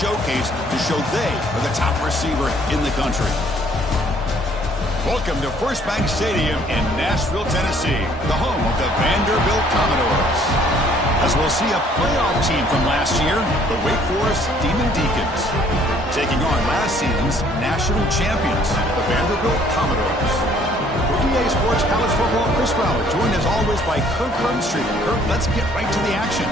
showcase to show they are the top receiver in the country. Welcome to First Bank Stadium in Nashville, Tennessee, the home of the Vanderbilt Commodores. As we'll see a playoff team from last year, the Wake Forest Demon Deacons, taking on last season's national champions, the Vanderbilt Commodores. For EA Sports College Football, Chris Fowler, joined as always by Kirk Herbstreit. Kirk, let's get right to the action.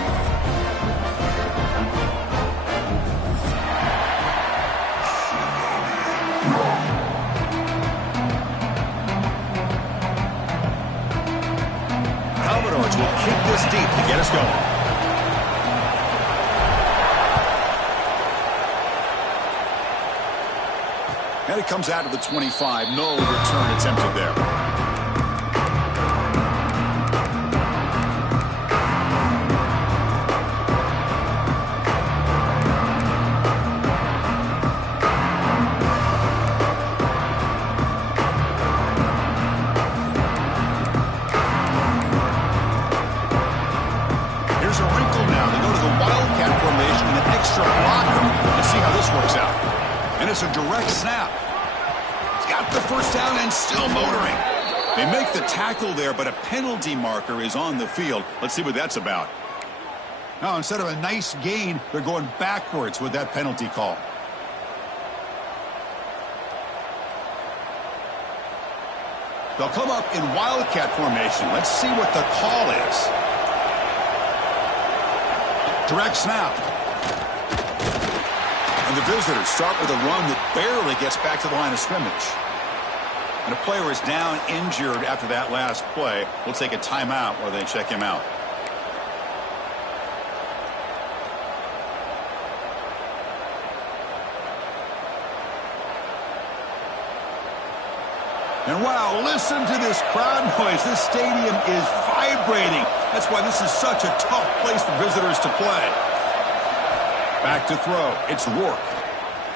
Commodores will kick this deep to get us going. And it comes out of the 25. No return attempted there. Here's a wrinkle now. They go to the Wildcat formation and an extra blocker. Let's see how this works out. And it's a direct snap. He's got the first down and still motoring. They make the tackle there, but a penalty marker is on the field. Let's see what that's about. Now, instead of a nice gain, they're going backwards with that penalty call. They'll come up in Wildcat formation. Let's see what the call is. Direct snap. And the visitors start with a run that barely gets back to the line of scrimmage. And a player is down injured after that last play. We'll take a timeout while they check him out. And wow, listen to this crowd noise. This stadium is vibrating. That's why this is such a tough place for visitors to play. Back to throw. It's Rourke.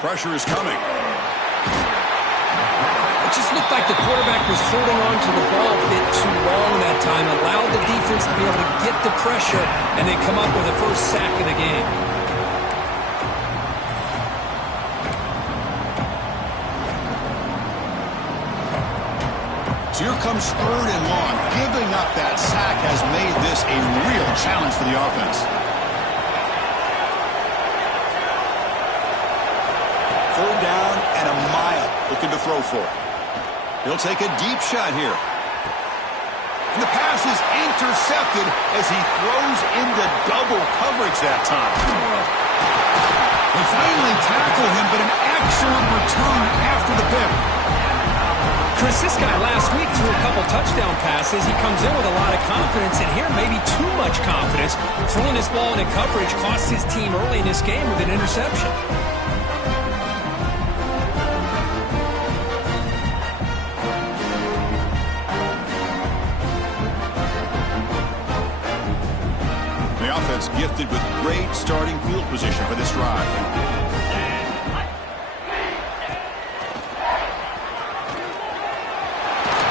Pressure is coming. It just looked like the quarterback was holding on to the ball a bit too long that time, allowed the defense to be able to get the pressure, and they come up with the first sack of the game. So here comes 3rd and long. Giving up that sack has made this a real challenge for the offense. 3rd down and a mile. Looking to throw for it. He'll take a deep shot here. And the pass is intercepted as he throws into double coverage that time. They finally tackle him, but an excellent return after the pick. Chris, this guy last week threw a couple touchdown passes. He comes in with a lot of confidence, and here maybe too much confidence. Throwing this ball into coverage cost his team early in this game with an interception. The offense gifted with great starting field position for this drive.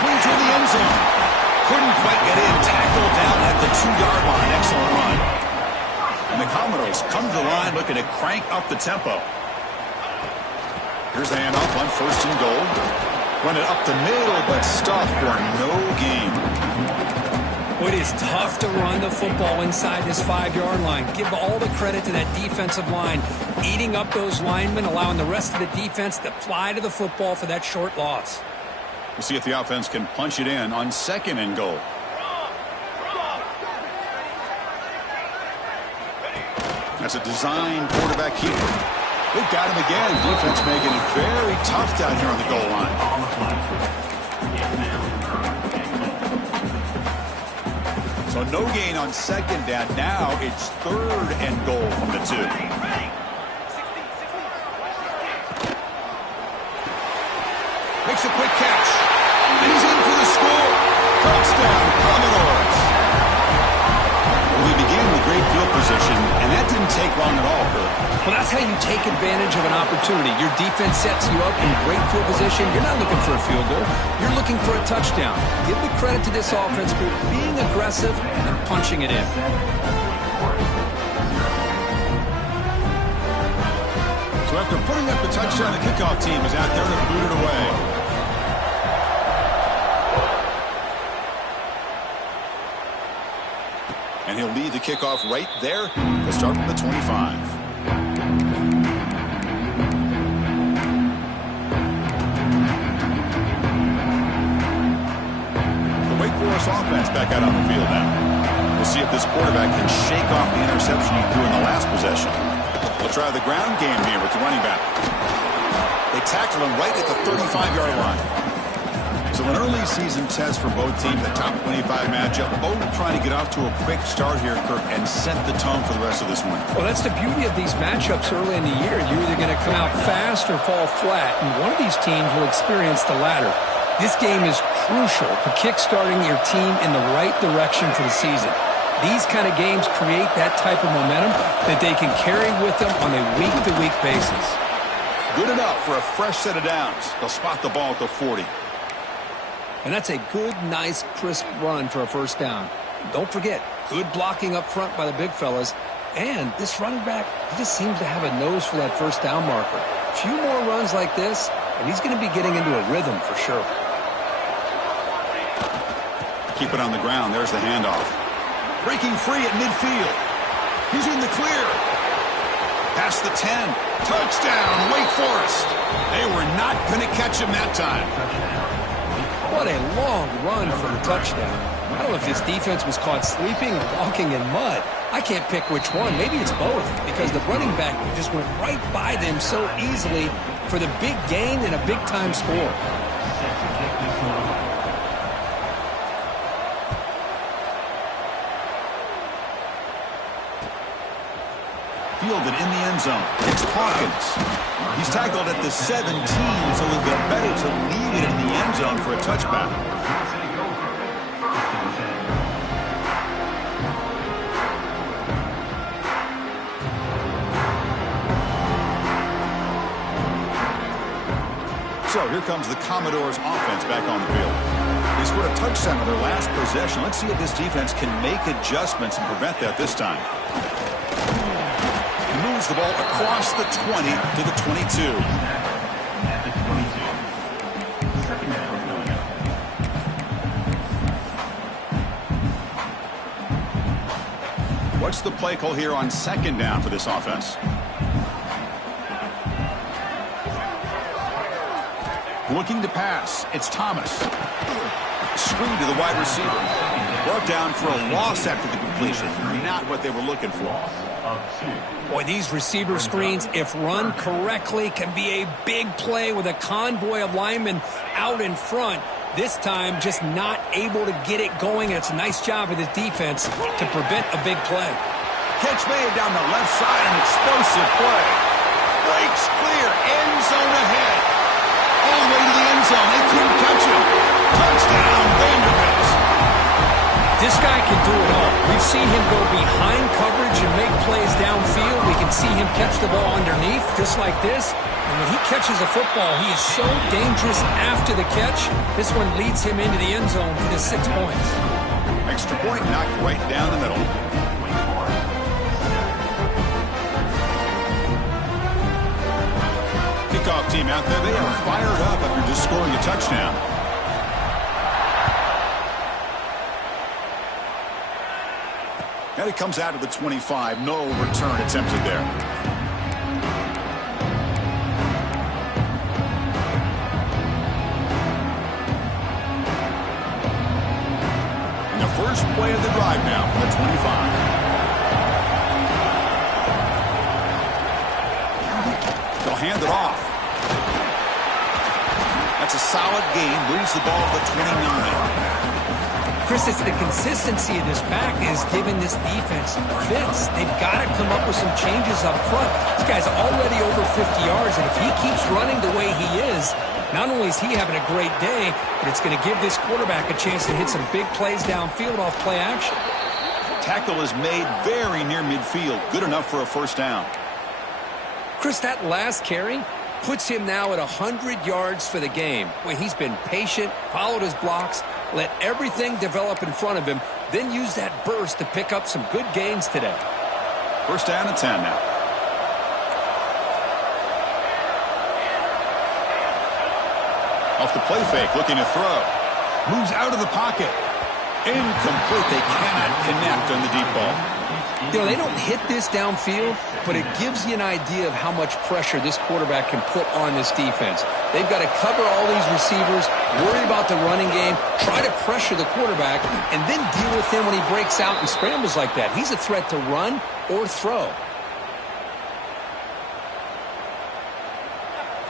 Into the end zone. Couldn't quite get in. Tackled down at the 2-yard line. Excellent run. And the Commodores come to the line looking to crank up the tempo. Here's the handoff on 1st and goal. Run it up the middle, but stuffed for no gain. It is tough to run the football inside this 5-yard line. Give all the credit to that defensive line, eating up those linemen, allowing the rest of the defense to fly to the football for that short loss. We'll see if the offense can punch it in on 2nd and goal. That's a design quarterback keeper. They've got him again. Defense making it very tough down here on the goal line. So no gain on 2nd down. Now it's 3rd and goal from the 2. Makes a quick catch. And he's in for the score. Touchdown, Commodores. Well, we began with great field position, and that didn't take long at all, Kirk. Well, that's how you take advantage of an opportunity. Your defense sets you up in great field position. You're not looking for a field goal. You're looking for a touchdown. Give the credit to this offense for being aggressive and punching it in. So after putting up the touchdown, the kickoff team is out there to boot it away. And he'll lead the kickoff right there to start from the 25. The Wake Forest offense back out on the field now. We'll see if this quarterback can shake off the interception he threw in the last possession. We'll try the ground game here with the running back. They tackled him right at the 35-yard line. So an early season test for both teams, a top 25 matchup. Both trying to get off to a quick start here, Kirk, and set the tone for the rest of this one. Well, that's the beauty of these matchups early in the year. You're either going to come out fast or fall flat, and one of these teams will experience the latter. This game is crucial to kick-starting your team in the right direction for the season. These kind of games create that type of momentum that they can carry with them on a week-to-week basis. Good enough for a fresh set of downs. They'll spot the ball at the 40. And that's a good, nice, crisp run for a first down. Don't forget, good blocking up front by the big fellas. And this running back, he just seems to have a nose for that first down marker. A few more runs like this, and he's going to be getting into a rhythm for sure. Keep it on the ground. There's the handoff. Breaking free at midfield. He's in the clear. Past the 10. Touchdown, Wake Forest. They were not going to catch him that time. What a long run for a touchdown. I don't know if this defense was caught sleeping or walking in mud. I can't pick which one. Maybe it's both, because the running back just went right by them so easily for the big gain and a big-time score. Fielded in the end zone. It's Hawkins. He's tackled at the 17, so it'll be better to leave it in the end zone for a touchback. So here comes the Commodores offense back on the field. They scored a touchdown on their last possession. Let's see if this defense can make adjustments and prevent that this time. Moves the ball across the 20 to the 22. What's the play call here on second down for this offense? Looking to pass. It's Thomas. Screen to the wide receiver. Brought down for a loss after the completion. Not what they were looking for. Boy, these receiver screens, if run correctly, can be a big play with a convoy of linemen out in front. This time, just not able to get it going. It's a nice job of the defense to prevent a big play. Catch made down the left side, an explosive play. Breaks clear, end zone ahead. All the way to the end zone. They couldn't catch him. Touchdown, Vanderbilt. This guy can do it all. We've seen him go behind coverage and make plays downfield. We can see him catch the ball underneath, just like this. And when he catches a football, he is so dangerous after the catch. This one leads him into the end zone for the 6 points. Extra point knocked right down the middle. Kickoff team out there. They are fired up after just scoring a touchdown. And it comes out of the 25. No return attempted there. And the first play of the drive now from the 25. They'll hand it off. That's a solid gain. Moves the ball to the 29. Chris, it's the consistency of this back is giving this defense fits. They've got to come up with some changes up front. This guy's already over 50 yards, and if he keeps running the way he is, not only is he having a great day, but it's going to give this quarterback a chance to hit some big plays downfield off play action. Tackle is made very near midfield. Good enough for a first down. Chris, that last carry puts him now at 100 yards for the game, where he's been patient, followed his blocks, let everything develop in front of him, then use that burst to pick up some good gains today. First down and 10 now. Off the play fake, looking to throw. Moves out of the pocket. Incomplete. They cannot connect on the deep ball. You know, they don't hit this downfield, but it gives you an idea of how much pressure this quarterback can put on this defense. They've got to cover all these receivers, worry about the running game, try to pressure the quarterback, and then deal with him when he breaks out and scrambles like that. He's a threat to run or throw.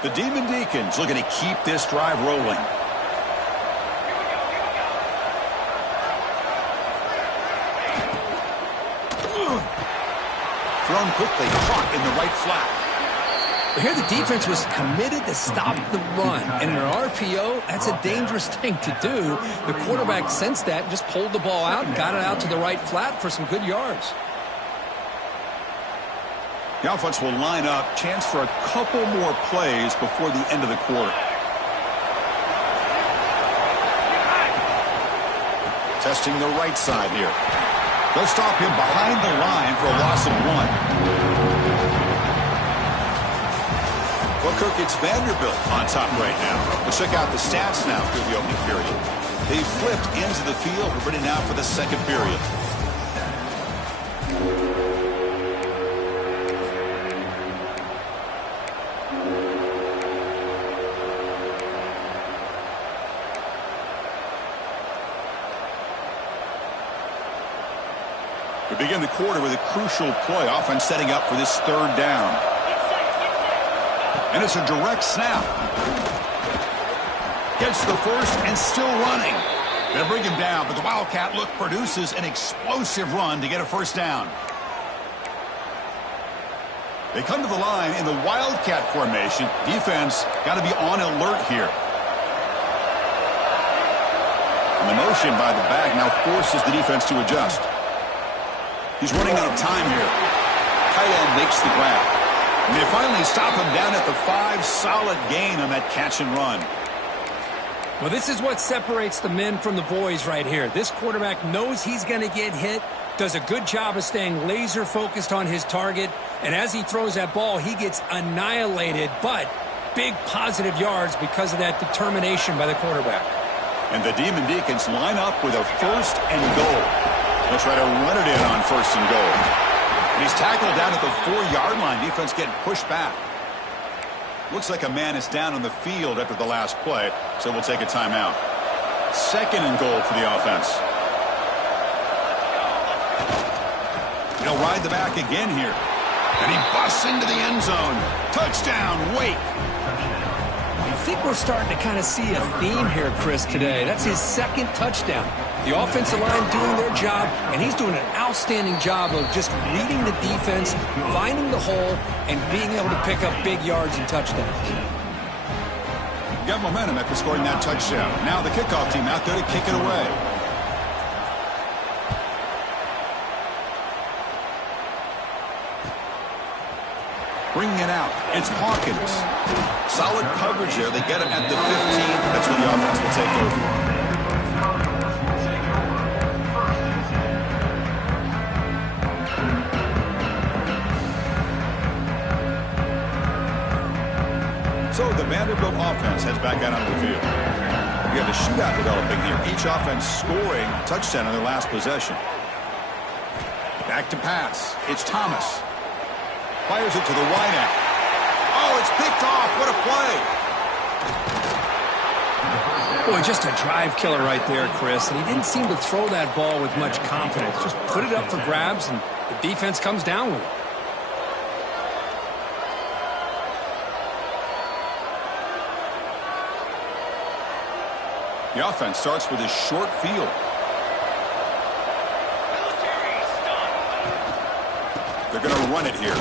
The Demon Deacons looking to keep this drive rolling. Thrown quickly, caught in the right flat. But here the defense was committed to stop the run. And in an RPO, that's a dangerous thing to do. The quarterback sensed that, just pulled the ball out and got it out to the right flat for some good yards. The offense will line up. Chance for a couple more plays before the end of the quarter. Testing the right side here. They'll stop him behind the line for a loss of 1. Well, Kirk, it's Vanderbilt on top right now. We'll check out the stats now through the opening period. They flipped into the field. We're ready now for the second period. We begin the quarter with a crucial play. Offense setting up for this third down. And it's a direct snap. Gets the first and still running. They'll bring him down, but the Wildcat look produces an explosive run to get a first down. They come to the line in the Wildcat formation. Defense got to be on alert here. And the motion by the back now forces the defense to adjust. He's running out of time here. Tight end makes the grab. And they finally stop him down at the 5. Solid gain on that catch and run. Well, this is what separates the men from the boys right here. This quarterback knows he's going to get hit, does a good job of staying laser focused on his target, and as he throws that ball, he gets annihilated, but big positive yards because of that determination by the quarterback. And the Demon Deacons line up with a first and goal. They'll try to run it in on first and goal. And he's tackled down at the 4-yard line. Defense getting pushed back. Looks like a man is down on the field after the last play, so we'll take a timeout. Second and goal for the offense. He'll ride the back again here. And he busts into the end zone. Touchdown, Wake. I think we're starting to kind of see a theme here, Chris, today. That's his second touchdown. The offensive line doing their job, and he's doing an outstanding job of just reading the defense, finding the hole, and being able to pick up big yards and touchdowns. Got momentum after scoring that touchdown. Now the kickoff team out there to kick it away. Bringing it out. It's Hawkins. Solid coverage there. They get him at the 15. That's where the offense will take over. So the Vanderbilt offense heads back out onto the field. We have a shootout developing here. Each offense scoring a touchdown on their last possession. Back to pass. It's Thomas. Fires it to the wideout. Oh, it's picked off. What a play. Boy, just a drive killer right there, Chris. And he didn't seem to throw that ball with much confidence. Just put it up for grabs, and the defense comes down with it. The offense starts with a short field. They're going to run it here.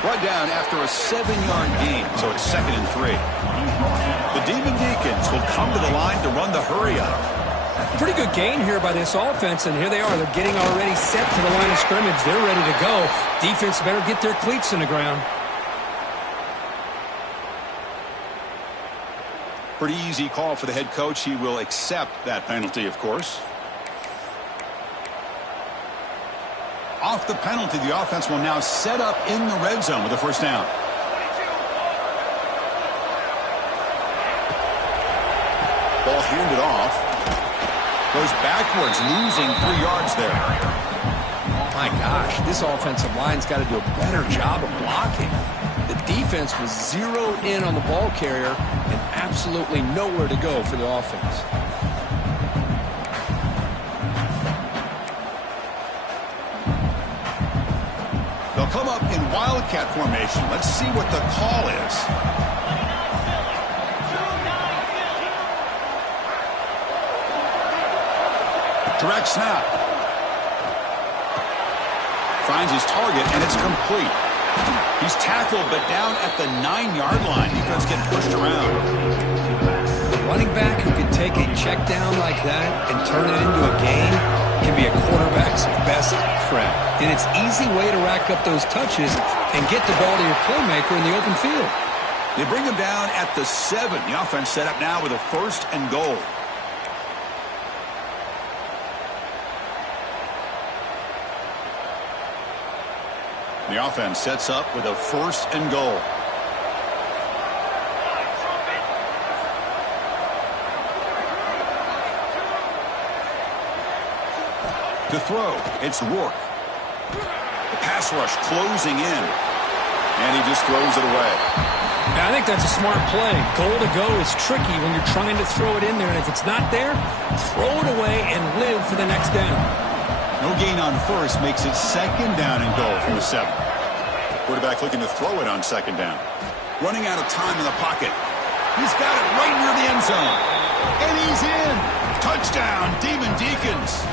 Brought down after a 7-yard gain, so it's 2nd and 3. The Demon Deacons will come to the line to run the hurry-up. Pretty good gain here by this offense, and here they are. They're getting already set to the line of scrimmage. They're ready to go. Defense better get their cleats in the ground. Pretty easy call for the head coach. He will accept that penalty, of course. Off the penalty, the offense will now set up in the red zone with a first down. Ball handed off. Goes backwards, losing 3 yards there. My gosh, this offensive line's got to do a better job of blocking. The defense was zeroed in on the ball carrier and absolutely nowhere to go for the offense. They'll come up in wildcat formation. Let's see what the call is. Direct snap. Finds his target, and it's complete. He's tackled, but down at the 9-yard line. Defense getting pushed around. A running back who can take a check down like that and turn it into a gain can be a quarterback's best friend. And it's an easy way to rack up those touches and get the ball to your playmaker in the open field. They bring him down at the 7. The offense set up now with a 1st and goal. The offense sets up with a 1st and goal. To throw, it's Rourke. The pass rush closing in. And he just throws it away. I think that's a smart play. Goal to go is tricky when you're trying to throw it in there. And if it's not there, throw it away and live for the next down. No gain on 1st makes it 2nd down and goal from the 7. Quarterback looking to throw it on 2nd down. Running out of time in the pocket. He's got it right near the end zone. And he's in. Touchdown, Demon Deacons.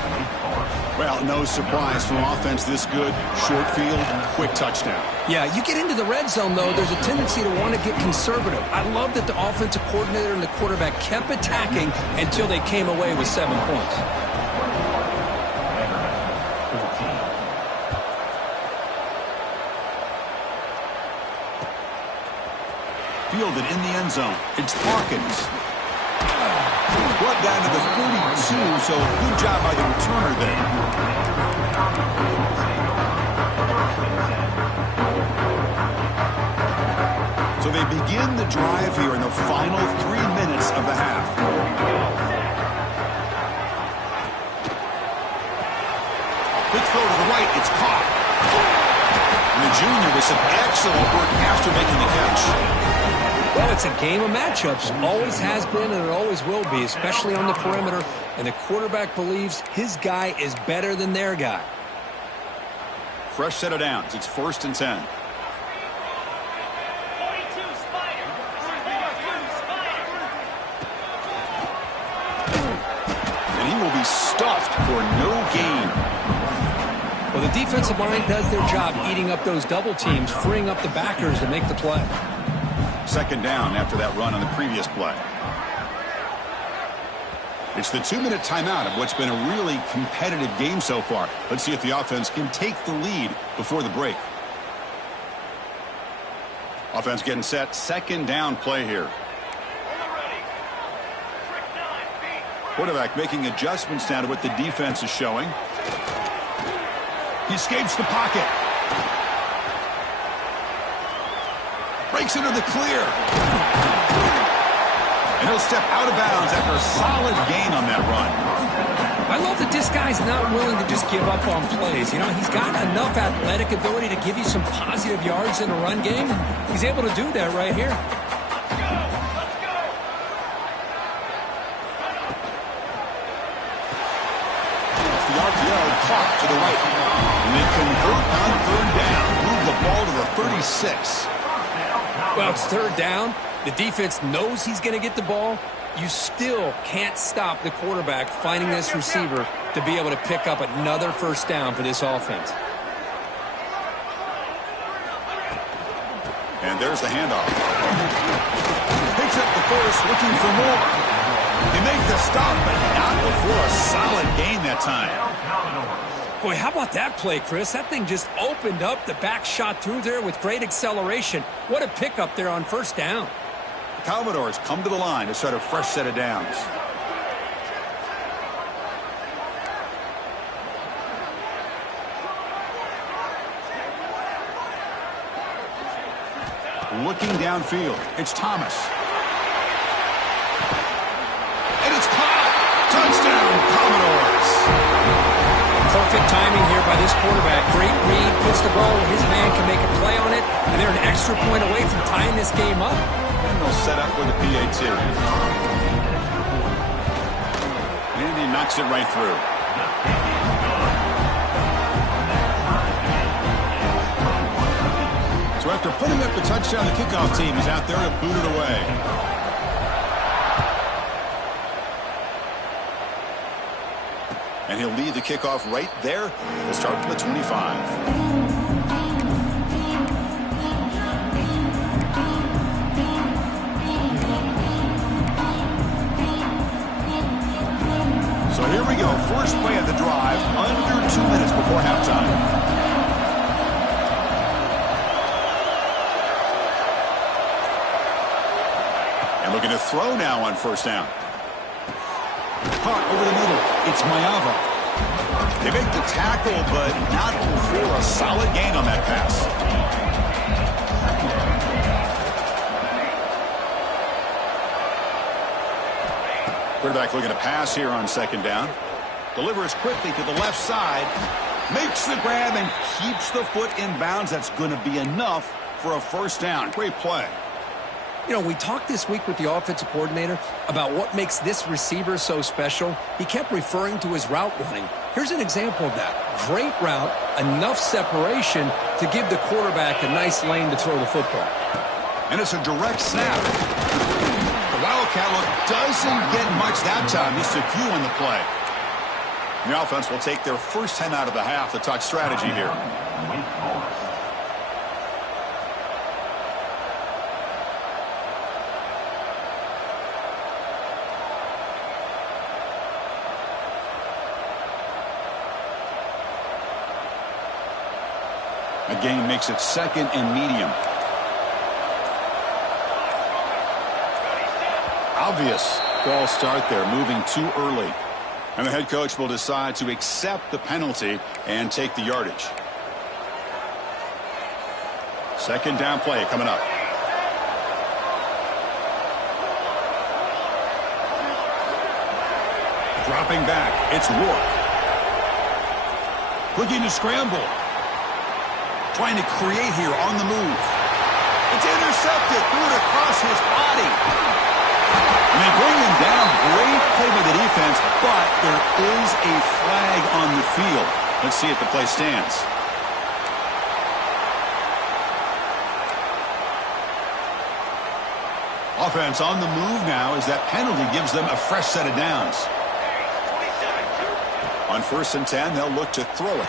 Well, no surprise from offense this good. Short field, quick touchdown. Yeah, you get into the red zone, though, there's a tendency to want to get conservative. I love that the offensive coordinator and the quarterback kept attacking until they came away with 7 points. Fielded in the end zone. It's Hawkins. Brought down to the 42, so good job by the returner there. So they begin the drive here in the final 3 minutes of the half. Quick throw to the right. It's caught. And the junior with some excellent work after making the catch. Well, it's a game of matchups. Always has been and it always will be, especially on the perimeter. And the quarterback believes his guy is better than their guy. Fresh set of downs. It's 1st and 10. And he will be stuffed for no gain. Well, the defensive line does their job eating up those double teams, freeing up the backers to make the play. 2nd down after that run on the previous play. It's the 2-minute timeout of what's been a really competitive game so far. Let's see if the offense can take the lead before the break. Offense getting set. 2nd down play here. Quarterback making adjustments now to what the defense is showing. He escapes the pocket. Breaks into the clear. And he'll step out of bounds after a solid gain on that run. I love that this guy's not willing to just give up on plays. You know, he's got enough athletic ability to give you some positive yards in a run game. He's able to do that right here. The RPO caught to the right. And they convert on 3rd down. Move the ball to the 36. Well, it's 3rd down. The defense knows he's going to get the ball. You still can't stop the quarterback finding this receiver to be able to pick up another 1st down for this offense. And there's the handoff. Picks up the 1st, looking for more. They make the stop, but not before a solid gain that time. Boy, how about that play, Chris? That thing just opened up. The back shot through there with great acceleration. What a pickup there on 1st down. The Commodores come to the line to start a fresh set of downs. Looking downfield, it's Thomas. And Perfect timing here by this quarterback. Great read, puts the ball where his man can make a play on it, and they're an extra point away from tying this game up. And they'll set up with a PAT. And he knocks it right through. So after putting up the touchdown, the kickoff team is out there to boot it away. And he'll lead the kickoff right there. We'll start from the 25. So here we go. First play of the drive, under 2 minutes before halftime. And looking to throw now on first down. Caught over the middle. It's Mayava. They make the tackle, but not before a solid gain on that pass. Quarterback looking to pass here on second down. Delivers quickly to the left side. Makes the grab and keeps the foot in bounds. That's going to be enough for a first down. Great play. You know, we talked this week with the offensive coordinator about what makes this receiver so special. He kept referring to his route running. Here's an example of that. Great route, enough separation to give the quarterback a nice lane to throw the football. And it's a direct snap. The Wildcat look doesn't get much that time. Just a few on the play. The offense will take their first 10 out of the half to talk strategy here. A gain makes it second and medium. Obvious false start there, moving too early. And the head coach will decide to accept the penalty and take the yardage. Second down play coming up. Dropping back, it's Rourke. Looking to scramble. Trying to create here on the move. It's intercepted. Threw it across his body. And they bring him down. Great play by the defense, but there is a flag on the field. Let's see if the play stands. Offense on the move now as that penalty gives them a fresh set of downs. On first and 10, they'll look to throw it.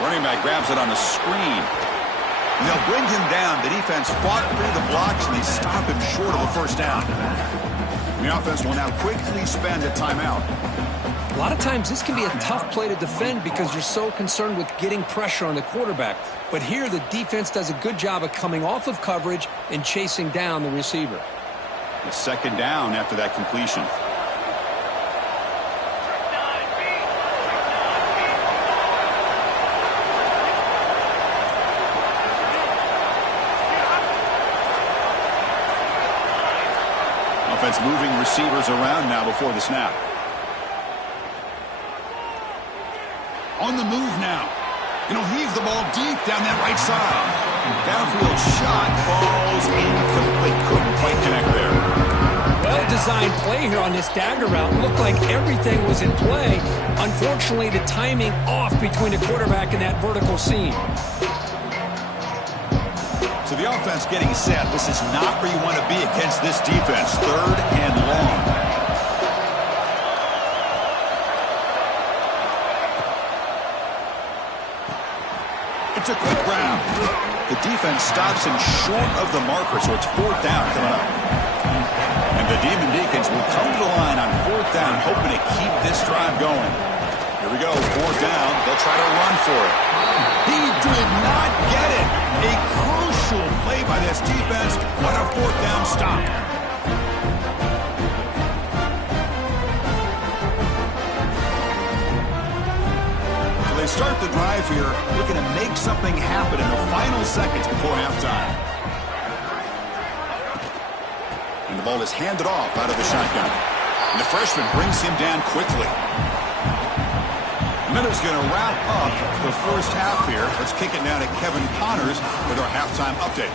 Running back grabs it on a screen. And they'll bring him down. The defense fought through the blocks, and they stop him short of the first down. And the offense will now quickly spend a timeout. A lot of times this can be a tough play to defend because you're so concerned with getting pressure on the quarterback. But here the defense does a good job of coming off of coverage and chasing down the receiver. A second down after that completion. Offense moving receivers around now before the snap. On the move now. And he'll heave the ball deep down that right side. Downfield shot falls incomplete. Couldn't quite connect there. Well-designed play here on this dagger route. Looked like everything was in play. Unfortunately, the timing off between the quarterback and that vertical seam. So the offense getting set. This is not where you want to be against this defense. Third and long. It's a quick grab. The defense stops him short of the marker, so it's fourth down coming up. And the Demon Deacons will come to the line on fourth down, hoping to keep this drive going. Here we go, fourth down. They'll try to run for it. He did not get it. A crucial play by this defense. What a fourth down stop. So they start the drive here, looking to make something happen in the final seconds before halftime. And the ball is handed off out of the shotgun. And the freshman brings him down quickly. Minutes going to wrap up the first half here. Let's kick it now to Kevin Connors with our halftime update.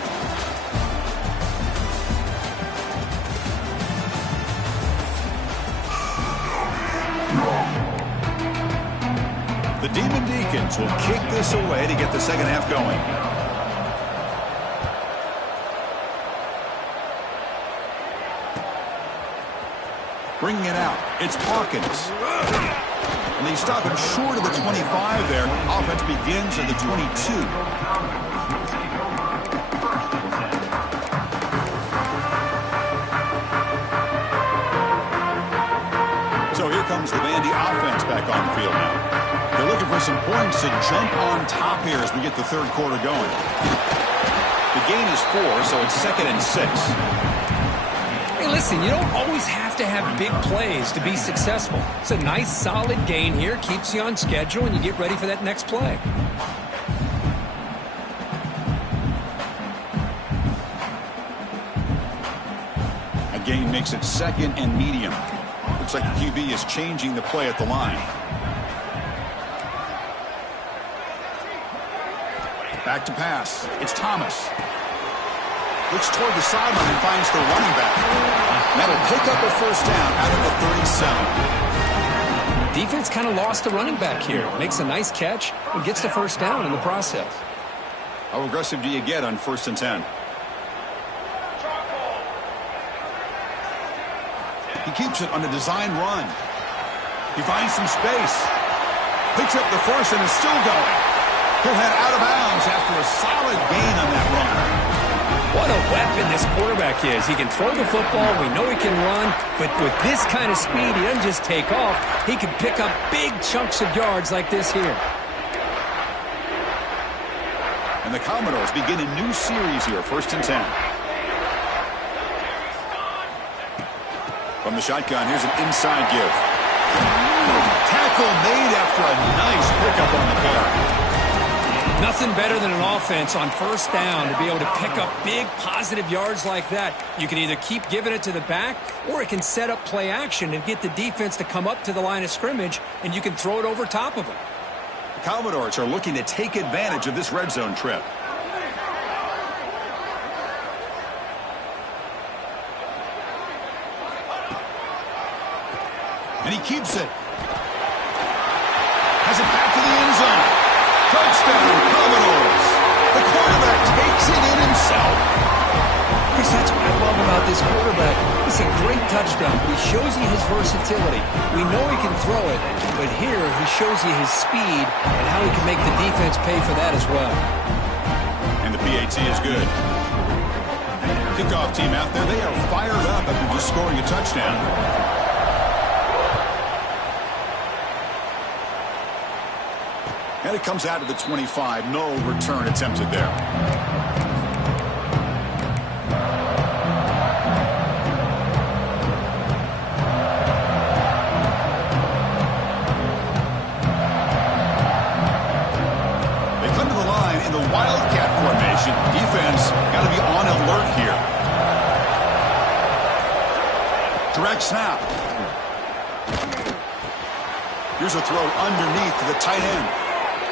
The Demon Deacons will kick this away to get the second half going. Bringing it out, it's Hawkins. And they stop him short of the 25 there. Offense begins at the 22. So here comes the Vandy offense back on the field now. They're looking for some points to jump on top here as we get the third quarter going. The gain is 4, so it's 2nd and 6. Hey, listen, you don't always have to have big plays to be successful. It's a nice, solid gain here. Keeps you on schedule, and you get ready for that next play. A gain makes it 2nd and medium. Looks like the QB is changing the play at the line. Back to pass. It's Thomas. Looks toward the sideline and finds the running back. That'll pick up a first down out of the 37. Defense kind of lost the running back here. Makes a nice catch and gets the first down in the process. How aggressive do you get on 1st and 10? He keeps it on a design run. He finds some space. Picks up the first and is still going. He'll head out of bounds after a solid gain on that run. What a weapon this quarterback is. He can throw the football. We know he can run. But with this kind of speed, he doesn't just take off. He can pick up big chunks of yards like this here. And the Commodores begin a new series here, 1st and 10. From the shotgun, here's an inside give. Tackle made after a nice pickup on the carry. Nothing better than an offense on 1st down to be able to pick up big positive yards like that. You can either keep giving it to the back, or it can set up play action and get the defense to come up to the line of scrimmage, and you can throw it over top of them. The Commodores are looking to take advantage of this red zone trip. And he keeps it. Has it back to the end zone. Touchdown, Commodores. The quarterback takes it in himself. Chris, that's what I love about this quarterback. It's a great touchdown, but he shows you his versatility. We know he can throw it, but here he shows you his speed and how he can make the defense pay for that as well. And the PAT is good. Kickoff team out there, they are fired up after just scoring a touchdown. And it comes out to the 25. No return attempted there. They come to the line in the Wildcat formation. Defense got to be on alert here. Direct snap. Here's a throw underneath to the tight end.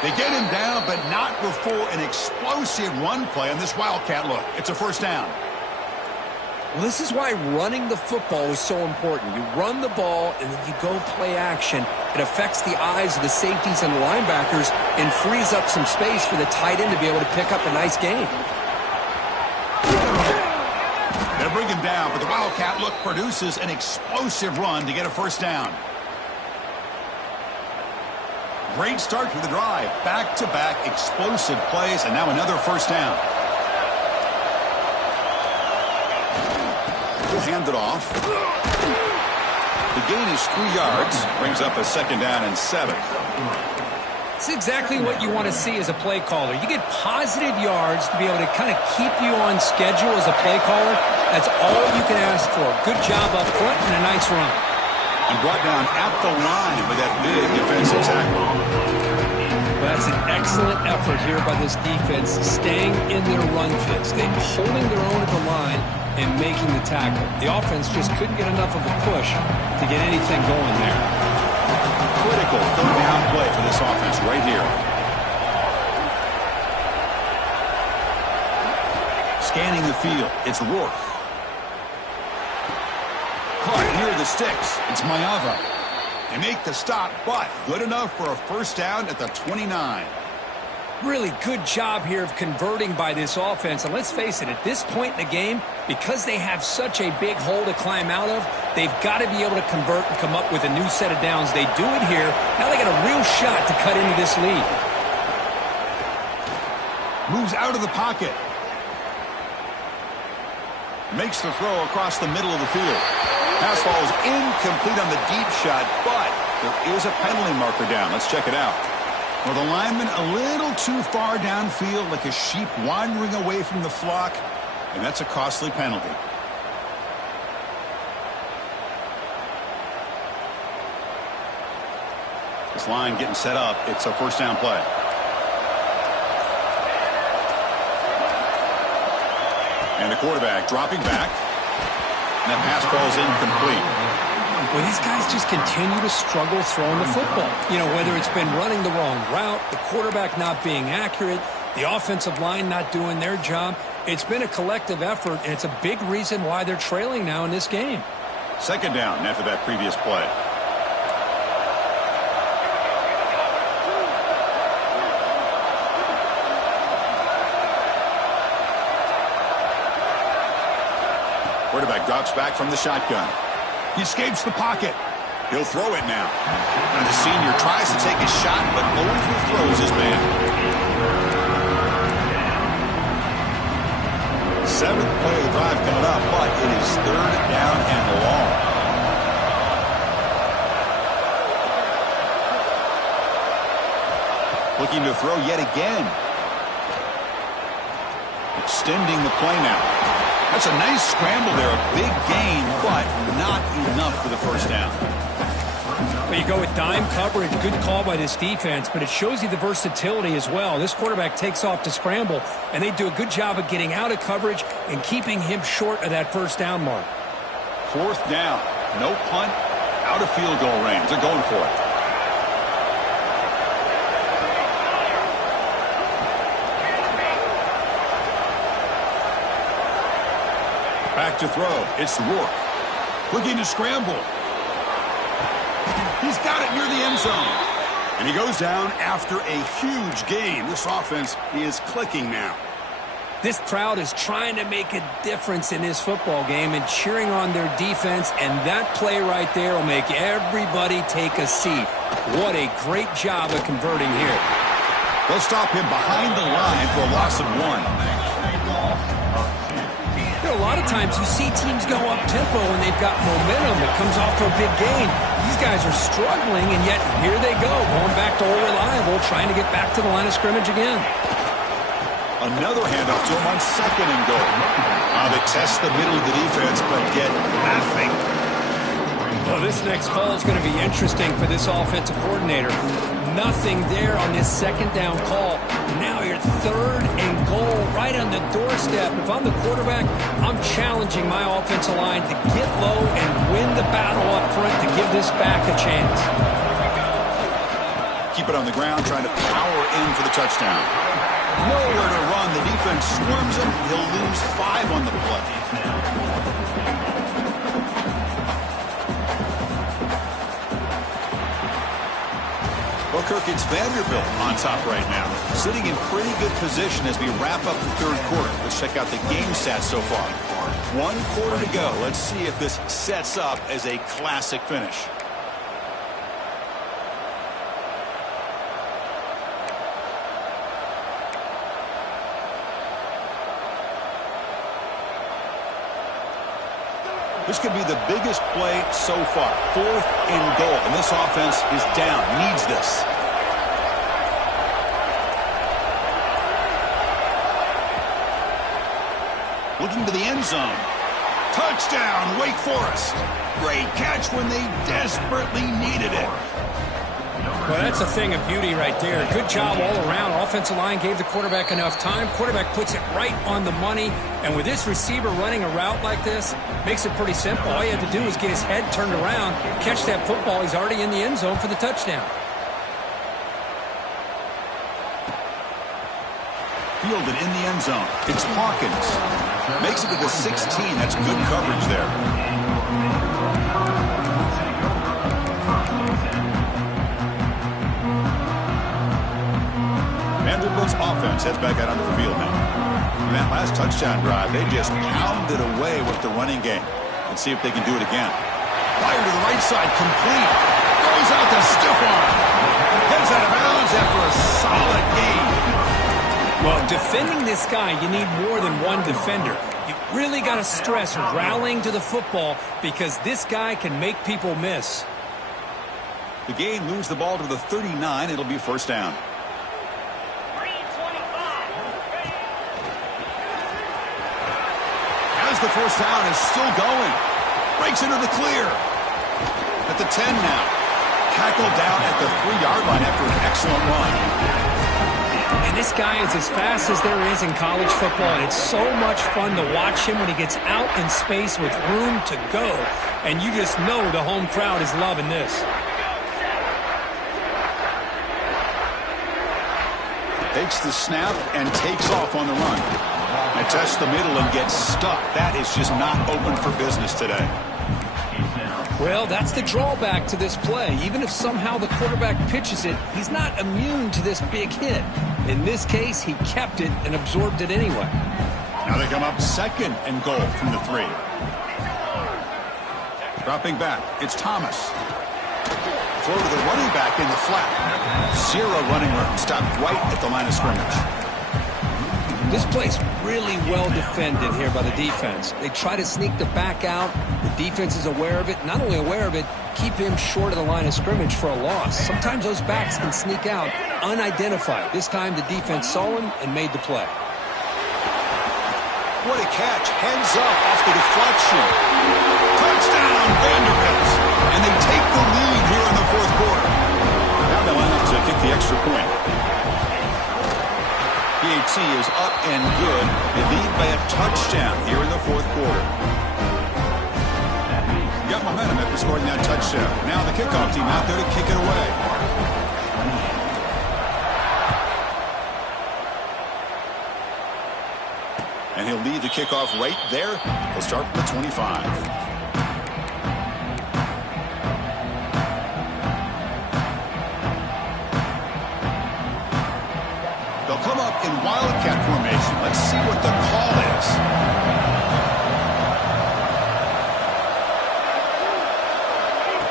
They get him down, but not before an explosive run play on this Wildcat look. It's a first down. Well, this is why running the football is so important. You run the ball, and then you go play action. It affects the eyes of the safeties and the linebackers and frees up some space for the tight end to be able to pick up a nice gain. They'll bring him down, but the Wildcat look produces an explosive run to get a first down. Great start to the drive. Back-to-back explosive plays, and now another first down. We'll hand it off. The gain is 3 yards. Brings up a 2nd down and 7. It's exactly what you want to see as a play caller. You get positive yards to be able to kind of keep you on schedule as a play caller. That's all you can ask for. Good job up front and a nice run. And brought down at the line with that big defensive tackle. Well, that's an excellent effort here by this defense, staying in their run fits. They're holding their own at the line and making the tackle. The offense just couldn't get enough of a push to get anything going there. critical third down play for this offense right here. Scanning the field, it's Rourke. Caught near the sticks, it's Maiava. They make the stop, but good enough for a first down at the 29. Really good job here of converting by this offense. And let's face it, at this point in the game, because they have such a big hole to climb out of, they've got to be able to convert and come up with a new set of downs. They do it here. Now they got a real shot to cut into this lead. Moves out of the pocket. Makes the throw across the middle of the field. Pass falls incomplete on the deep shot, but there is a penalty marker down. Let's check it out. Well, the lineman a little too far downfield, like a sheep wandering away from the flock, and that's a costly penalty. This line getting set up. It's a first down play. And the quarterback dropping back. And that pass falls incomplete. Well, these guys just continue to struggle throwing the football. You know, whether it's been running the wrong route, the quarterback not being accurate, the offensive line not doing their job. It's been a collective effort, and it's a big reason why they're trailing now in this game. Second down after that previous play. Quarterback drops back from the shotgun. He escapes the pocket. He'll throw it now. And the senior tries to take a shot, but overthrows his man. Seventh play of the drive coming up, but it is third down and long. Looking to throw yet again. Extending the play now. That's a nice scramble there, a big gain, but not enough for the first down. Well, you go with dime coverage, good call by this defense, but it shows you the versatility as well. This quarterback takes off to scramble, and they do a good job of getting out of coverage and keeping him short of that first down mark. Fourth down, no punt, out of field goal range. They're going for it. Back to throw. It's Rourke. Looking to scramble. He's got it near the end zone. And he goes down after a huge gain. This offense is clicking now. This crowd is trying to make a difference in this football game and cheering on their defense, and that play right there will make everybody take a seat. What a great job of converting here. They'll stop him behind the line for a loss of 1. A lot of times you see teams go up-tempo when they've got momentum that comes off to a big gain. These guys are struggling, and yet here they go, going back to old reliable, trying to get back to the line of scrimmage again. Another handoff to him on second and goal. They test the middle of the defense, but get nothing. Well, this next call is going to be interesting for this offensive coordinator. Nothing there on this second down call. Now you're third and goal right on the doorstep. If I'm the quarterback, I'm challenging my offensive line to get low and win the battle up front to give this back a chance. Keep it on the ground, trying to power in for the touchdown. Nowhere to run. The defense swarms him. He'll lose 5 on the play. Well, Kirk, it's Vanderbilt on top right now, sitting in pretty good position as we wrap up the third quarter. Let's check out the game stats so far. 1 quarter to go. Let's see if this sets up as a classic finish. This could be the biggest play so far. 4th and goal. And this offense is down. Needs this. Looking to the end zone. Touchdown, Wake Forest. Great catch when they desperately needed it. Well, that's a thing of beauty right there. Good job all around. Offensive line gave the quarterback enough time. Quarterback puts it right on the money. And with this receiver running a route like this, makes it pretty simple. All you have to do is get his head turned around, catch that football. He's already in the end zone for the touchdown. Fielded in the end zone. It's Hawkins. Makes it to the 16. That's good coverage there. Vanderbilt's offense heads back out onto the field now. In that last touchdown drive, they just pounded away with the running game. Let's see if they can do it again. Fire to the right side, complete. Goes out to stiff arm. Heads out of bounds after a solid gain. Well, defending this guy, you need more than one defender. You really got to stress rallying to the football because this guy can make people miss. The game moves the ball to the 39. It'll be first down. As the first down is still going. Breaks into the clear. At the 10 now. Tackled down at the 3-yard line after an excellent run. And this guy is as fast as there is in college football, and it's so much fun to watch him when he gets out in space with room to go. And you just know the home crowd is loving this. Takes the snap and takes off on the run. And tests the middle and gets stuck. That is just not open for business today. Well, that's the drawback to this play. Even if somehow the quarterback pitches it, he's not immune to this big hit. In this case, he kept it and absorbed it anyway. Now they come up second and goal from the 3. Dropping back, it's Thomas. Throw to the running back in the flat. 0 running room, stopped right at the line of scrimmage. This play's really well defended here by the defense. They try to sneak the back out. The defense is aware of it. Not only aware of it, keep him short of the line of scrimmage for a loss. Sometimes those backs can sneak out unidentified. This time the defense saw him and made the play. What a catch. Heads up off the deflection. Touchdown, Vanderbilt. And they take the lead here in the fourth quarter. Now they line up to kick the extra point. PAT is up and good. They lead by a touchdown here in the fourth quarter. Got momentum after scoring that touchdown. Now the kickoff team out there to kick it away. And he'll lead the kickoff right there. He'll start from the 25. They'll come up in Wildcat formation. Let's see what the call is.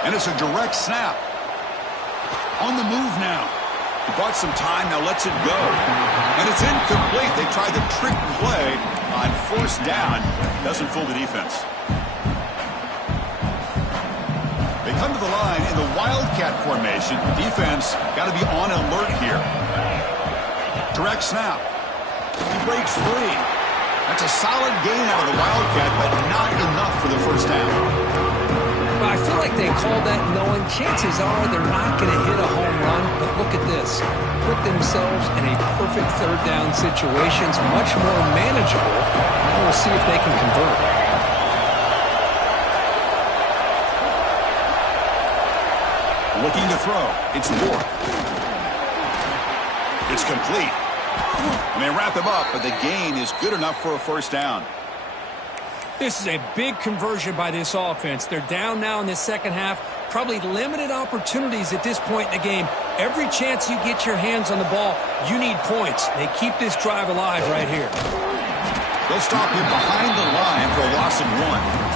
And it's a direct snap. On the move now. He bought some time, now lets it go. And it's incomplete. They tried the trick play on first down. Doesn't fool the defense. They come to the line in the Wildcat formation. Defense got to be on alert here. Direct snap. He breaks free. That's a solid gain out of the Wildcat, but not enough for the first down. Well, I feel like they called that knowing chances are they're not going to hit a home run. But look at this. Put themselves in a perfect third down situation. It's much more manageable. Now we'll see if they can convert. Looking to throw. It's York. It's complete. And they wrap him up, but the gain is good enough for a first down. This is a big conversion by this offense. They're down now in the second half. Probably limited opportunities at this point in the game. Every chance you get your hands on the ball, you need points. They keep this drive alive right here. They'll stop him behind the line for a loss of 1.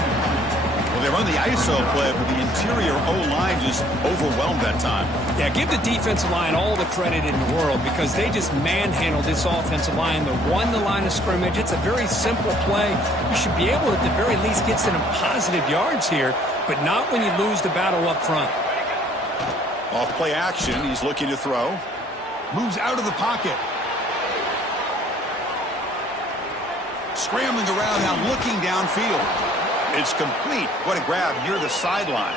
Well, they run the ISO play, but the interior O-line just overwhelmed that time. Yeah, give the defensive line all the credit in the world because they just manhandled this offensive line. They won the line of scrimmage. It's a very simple play. You should be able to, at the very least, get some positive yards here, but not when you lose the battle up front. Off play action, he's looking to throw. Moves out of the pocket. Scrambling around now, looking downfield. It's complete. What a grab near the sideline.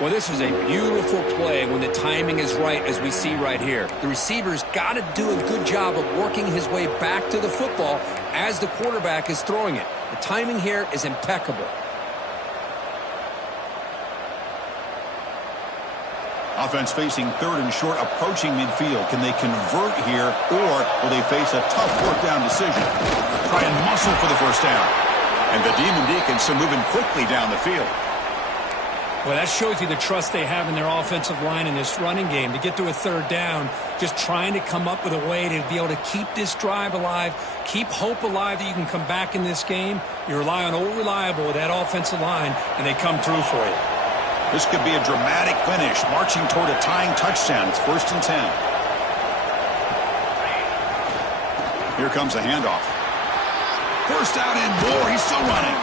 Well, this is a beautiful play when the timing is right, as we see right here. The receiver's got to do a good job of working his way back to the football as the quarterback is throwing it. The timing here is impeccable. Offense facing third and short, approaching midfield. Can they convert here, or will they face a tough fourth down decision? Try and muscle for the first down. And the Demon Deacons are moving quickly down the field. Well, that shows you the trust they have in their offensive line in this running game. To get to a third down, just trying to come up with a way to be able to keep this drive alive, keep hope alive that you can come back in this game. You rely on Old Reliable with that offensive line, and they come through for you. This could be a dramatic finish, marching toward a tying touchdown. It's 1st and 10. Here comes a handoff. First down and more. He's still running.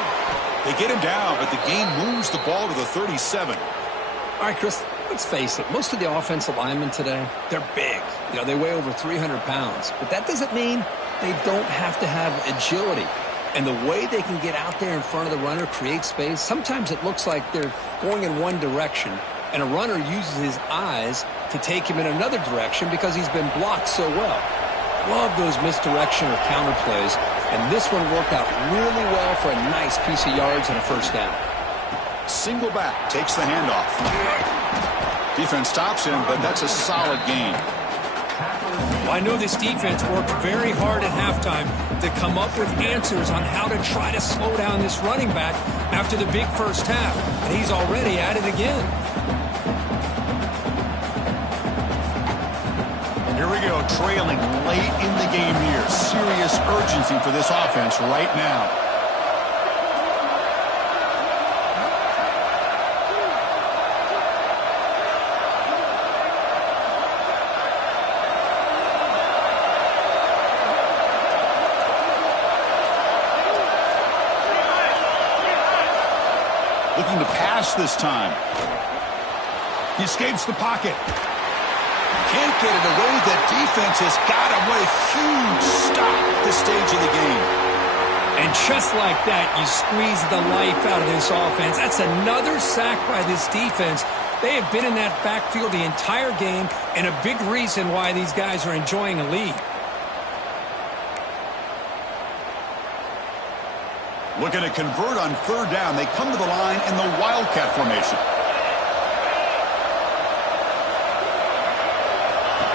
They get him down, but the game moves the ball to the 37. All right, Chris, let's face it. Most of the offensive linemen today, they're big. You know, they weigh over 300 pounds. But that doesn't mean they don't have to have agility. And the way they can get out there in front of the runner, create space, sometimes it looks like they're going in one direction, and a runner uses his eyes to take him in another direction because he's been blocked so well. Love those misdirection or counter plays, and this one worked out really well for a nice piece of yards and a first down. Single back takes the handoff. Defense stops him, but that's a solid gain. Well, I know this defense worked very hard at halftime to come up with answers on how to try to slow down this running back after the big first half, and he's already at it again. Here we go, trailing late in the game here. Serious urgency for this offense right now. Looking to pass this time. He escapes the pocket. Can't get it away. The defense has got him. What a huge stop at this stage of the game. And just like that, you squeeze the life out of this offense. That's another sack by this defense. They have been in that backfield the entire game, and a big reason why these guys are enjoying a lead. Looking to convert on third down. They come to the line in the Wildcat formation.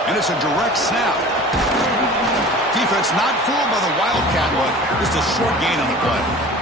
And it's a direct snap. Defense not fooled by the Wildcat one. Just a short gain on the play.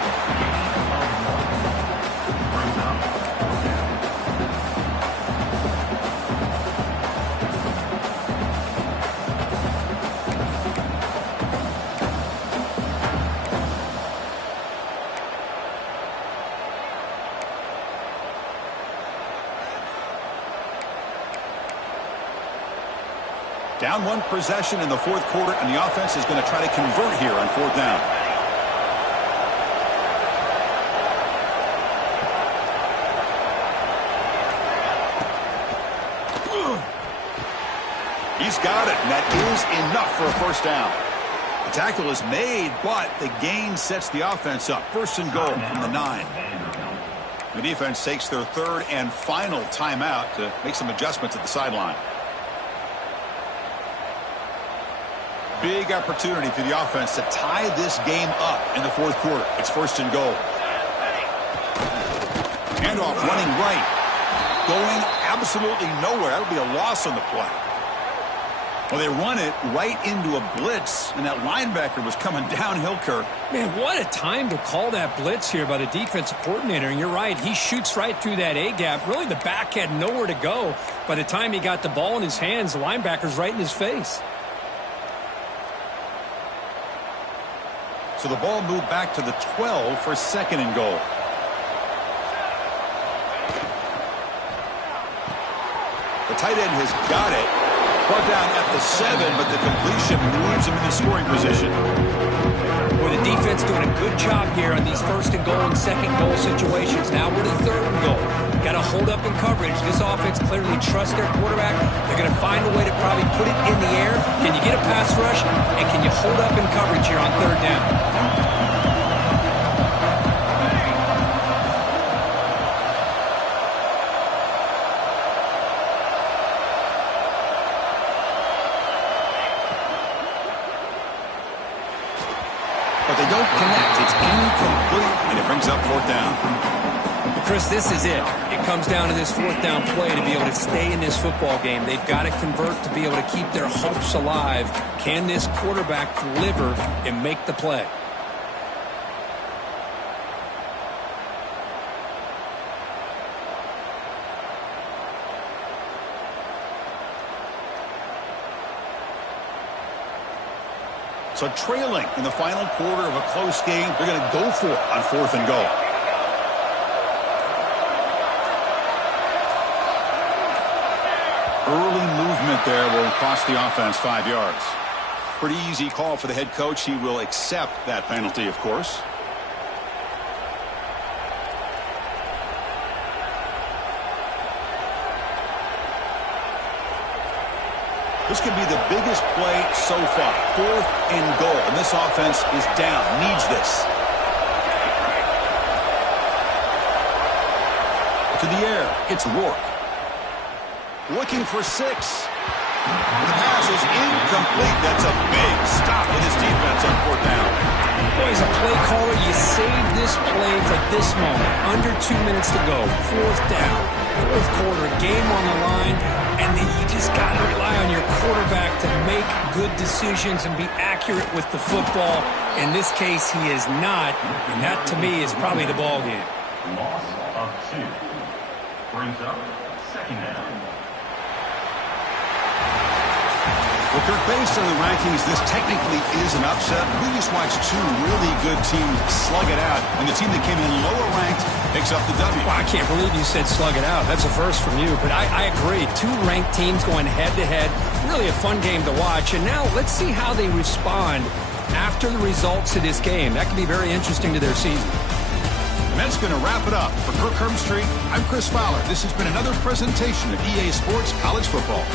Down one possession in the fourth quarter, and the offense is going to try to convert here on fourth down. He's got it, and that is enough for a first down. The tackle is made, but the gain sets the offense up. 1st and goal from the 9. The defense takes their third and final timeout to make some adjustments at the sideline. Big opportunity for the offense to tie this game up in the fourth quarter. It's 1st and goal. Handoff running right. Going absolutely nowhere. That'll be a loss on the play. Well, they run it right into a blitz, and that linebacker was coming downhill, Kirk. Man, what a time to call that blitz here by the defensive coordinator. And you're right, he shoots right through that A-gap. Really, the back had nowhere to go. By the time he got the ball in his hands, the linebacker's right in his face. So the ball moved back to the 12 for 2nd and goal. The tight end has got it. Brought down at the 7, but the completion moves him into scoring position. Well, the defense doing a good job here on these 1st and goal and 2nd goal situations. Now we're to 3rd and goal. Got to hold up in coverage. This offense clearly trusts their quarterback. They're going to find a way to probably put it in the air. Can you get a pass rush? And can you hold up in coverage here on 3rd down? It's incomplete, and it brings up fourth down. Chris, this is it. It comes down to this fourth down play to be able to stay in this football game. They've got to convert to be able to keep their hopes alive. Can this quarterback deliver and make the play? So trailing in the final quarter of a close game, they're going to go for it on fourth and goal. Early movement there will cost the offense 5 yards. Pretty easy call for the head coach. He will accept that penalty, of course. This could be the biggest play so far. Fourth and goal. And this offense is down. Needs this. To the air. It's Rourke. Looking for 6. The pass is incomplete. That's a big stop with his defense on fourth down. Boy, as a play caller, you save this play for this moment. Under 2 minutes to go. Fourth down. Fourth quarter. Game on the line. And then you just got to rely on your quarterback to make good decisions and be accurate with the football. In this case, he is not. And that, to me, is probably the ball game. Loss of 2. Brings up second down. Well, Kirk, based on the rankings, this technically is an upset. We just watched 2 really good teams slug it out, and the team that came in lower ranked picks up the W. Well, I can't believe you said slug it out. That's a first from you, but I agree. 2 ranked teams going head-to-head. Really a fun game to watch, and now let's see how they respond after the results of this game. That could be very interesting to their season. And that's going to wrap it up. For Kirk Herbstreit, I'm Chris Fowler. This has been another presentation of EA Sports College Football.